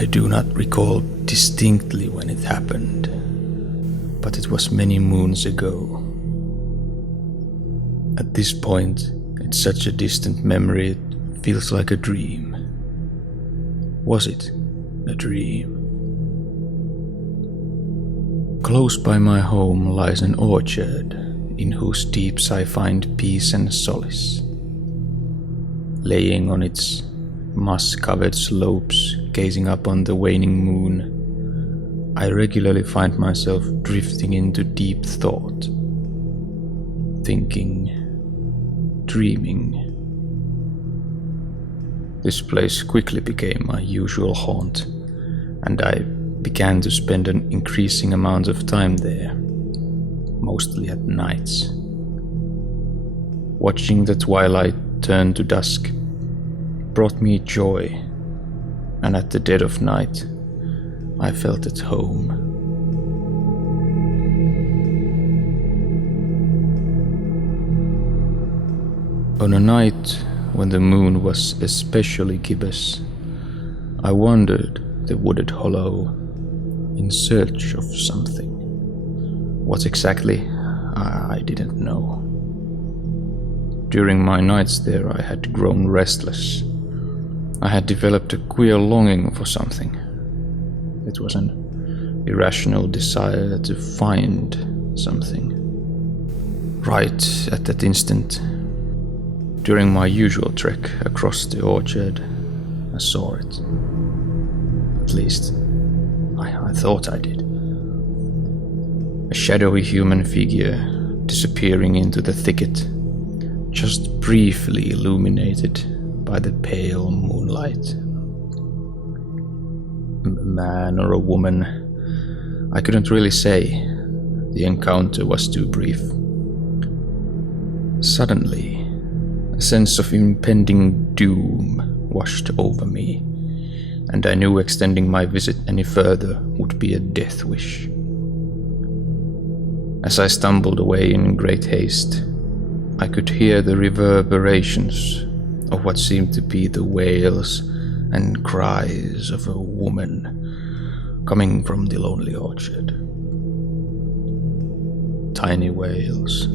I do not recall distinctly when it happened, but it was many moons ago. At this point, it's such a distant memory, it feels like a dream. Was it a dream? Close by my home lies an orchard, in whose deeps I find peace and solace. Laying on its moss-covered slopes, gazing up on the waning moon, I regularly find myself drifting into deep thought, thinking, dreaming. This place quickly became my usual haunt, and I began to spend an increasing amount of time there, mostly at nights. Watching the twilight turn to dusk brought me joy, and at the dead of night, I felt at home. On a night when the moon was especially gibbous, I wandered the wooded hollow in search of something. What exactly, I didn't know. During my nights there, I had grown restless. I had developed a queer longing for something. It was an irrational desire to find something. Right at that instant, during my usual trek across the orchard, I saw it. At least, I thought I did. A shadowy human figure disappearing into the thicket, just briefly illuminated by the pale moonlight. A man or a woman, I couldn't really say. The encounter was too brief. Suddenly, a sense of impending doom washed over me, and I knew extending my visit any further would be a death wish. As I stumbled away in great haste, I could hear the reverberations of what seemed to be the wails and cries of a woman coming from the lonely orchard. Tiny wails,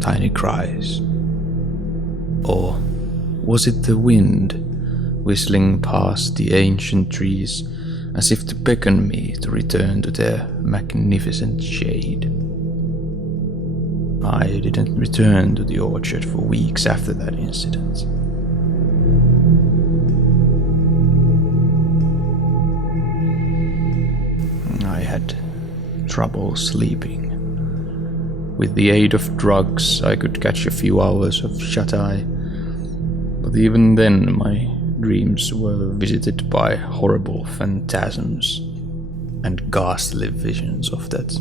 tiny cries. Or was it the wind whistling past the ancient trees as if to beckon me to return to their magnificent shade? I didn't return to the orchard for weeks after that incident. I had trouble sleeping. With the aid of drugs, I could catch a few hours of shut-eye, but even then my dreams were visited by horrible phantasms and ghastly visions of that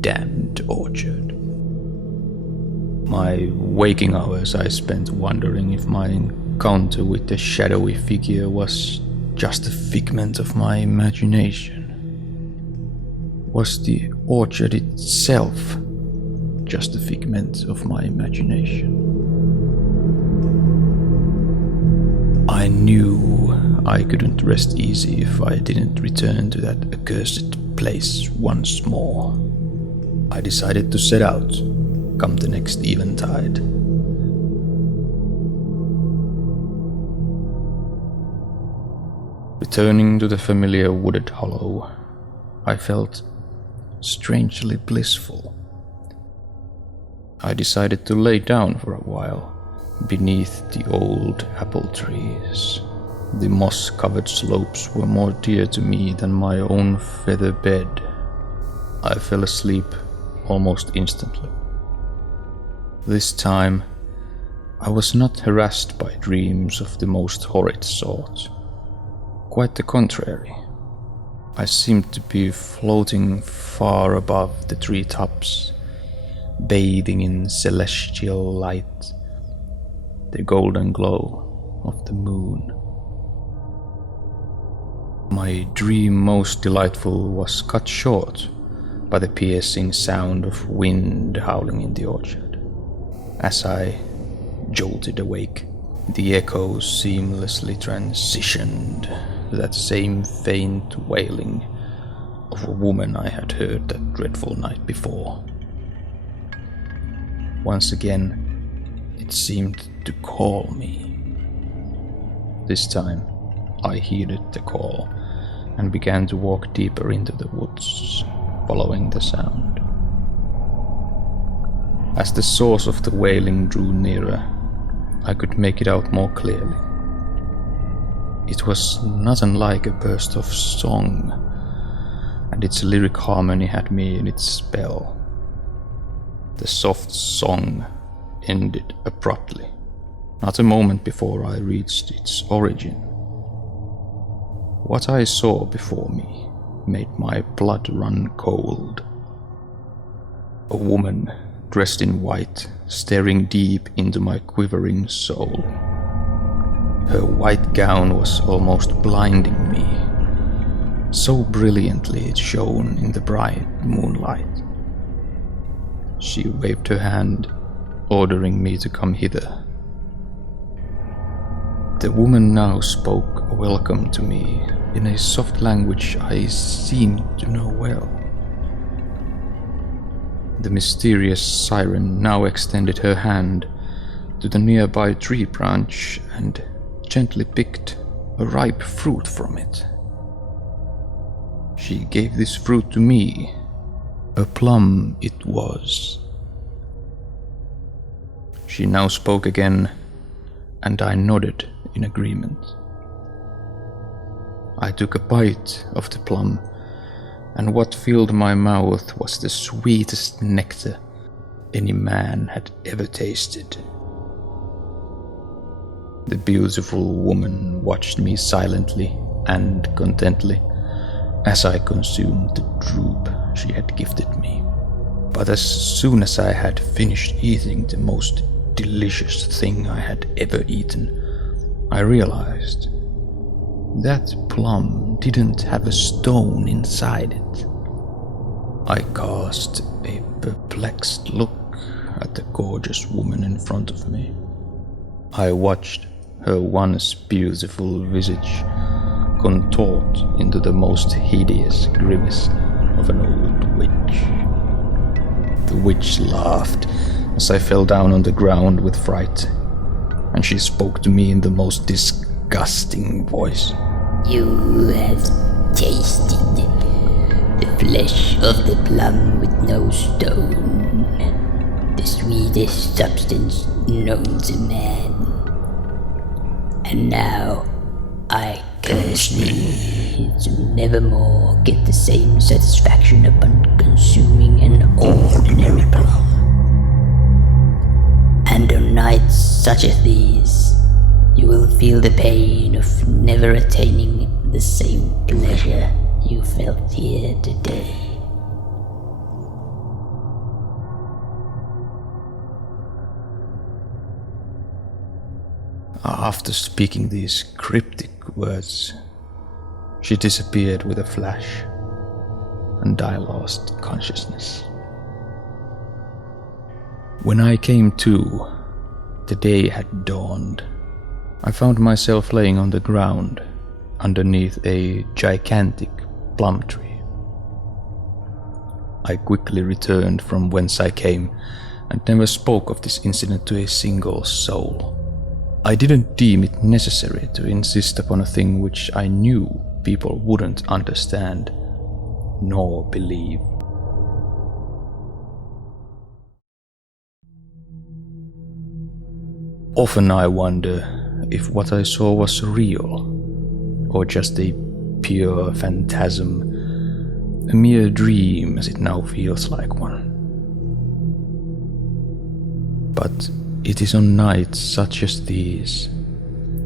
damned orchard. My waking hours I spent wondering if my encounter with the shadowy figure was just a figment of my imagination. Was the orchard itself just a figment of my imagination? I knew I couldn't rest easy if I didn't return to that accursed place once more. I decided to set out, come the next eventide. Returning to the familiar wooded hollow, I felt strangely blissful. I decided to lay down for a while beneath the old apple trees. The moss-covered slopes were more dear to me than my own feather bed. I fell asleep almost instantly. This time, I was not harassed by dreams of the most horrid sort. Quite the contrary. I seemed to be floating far above the treetops, bathing in celestial light, the golden glow of the moon. My dream most delightful was cut short by the piercing sound of wind howling in the orchard. As I jolted awake, the echoes seamlessly transitioned that same faint wailing of a woman I had heard that dreadful night before. Once again, it seemed to call me. This time, I heeded the call and began to walk deeper into the woods, following the sound. As the source of the wailing drew nearer, I could make it out more clearly. It was not unlike a burst of song, and its lyric harmony had me in its spell. The soft song ended abruptly, not a moment before I reached its origin. What I saw before me made my blood run cold. A woman dressed in white, staring deep into my quivering soul. Her white gown was almost blinding me. So brilliantly it shone in the bright moonlight. She waved her hand, ordering me to come hither. The woman now spoke a welcome to me in a soft language I seemed to know well. The mysterious siren now extended her hand to the nearby tree branch and gently picked a ripe fruit from it. She gave this fruit to me. A plum it was. She now spoke again, and I nodded in agreement. I took a bite of the plum, and what filled my mouth was the sweetest nectar any man had ever tasted. The beautiful woman watched me silently and contently as I consumed the drupe she had gifted me. But as soon as I had finished eating the most delicious thing I had ever eaten, I realized that plum didn't have a stone inside it. I cast a perplexed look at the gorgeous woman in front of me. I watched her once beautiful visage contort into the most hideous grimace of an old witch. The witch laughed as I fell down on the ground with fright, and she spoke to me in the most disgusting voice. You have tasted the flesh of the plum with no stone, the sweetest substance known to man. And now I curse thee to nevermore get the same satisfaction upon consuming an ordinary plum. And on nights such as these, you will feel the pain of never attaining the same pleasure you felt here today. After speaking these cryptic words, she disappeared with a flash, and I lost consciousness. When I came to, the day had dawned. I found myself laying on the ground underneath a gigantic plum tree. I quickly returned from whence I came and never spoke of this incident to a single soul. I didn't deem it necessary to insist upon a thing which I knew people wouldn't understand nor believe. Often I wonder if what I saw was real, or just a pure phantasm, a mere dream as it now feels like one. But it is on nights such as these,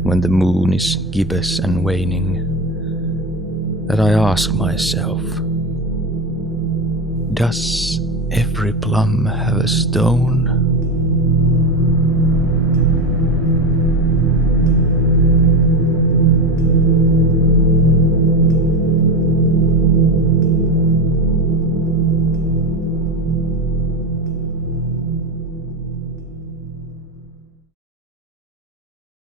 when the moon is gibbous and waning, that I ask myself, does every plum have a stone?